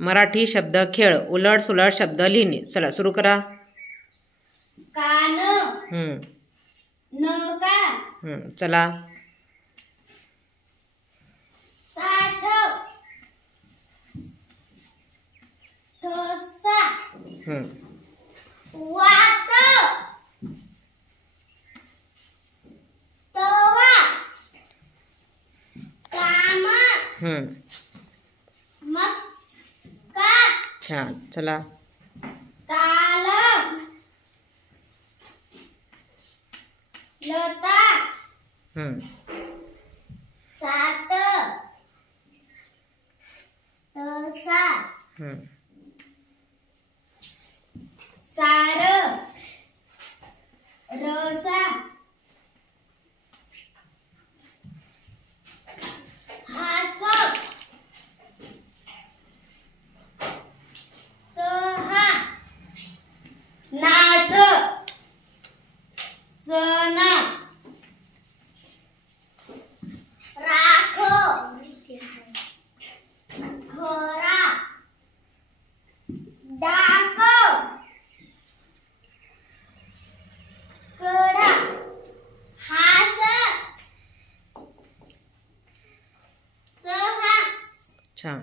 मराठी शब्द खेळ उलट सुलट शब्द लिहिणे. चला सुरू करा. कान, नका, चला. साठ, ठसा, वात, तवा, काम, मक्का. छान. चला. ताल, लता, सात, तसा, सार, रसा, हाच, चहा, नाच, चना, राख, खरा, डाक, कडा, हास, सहा. छान.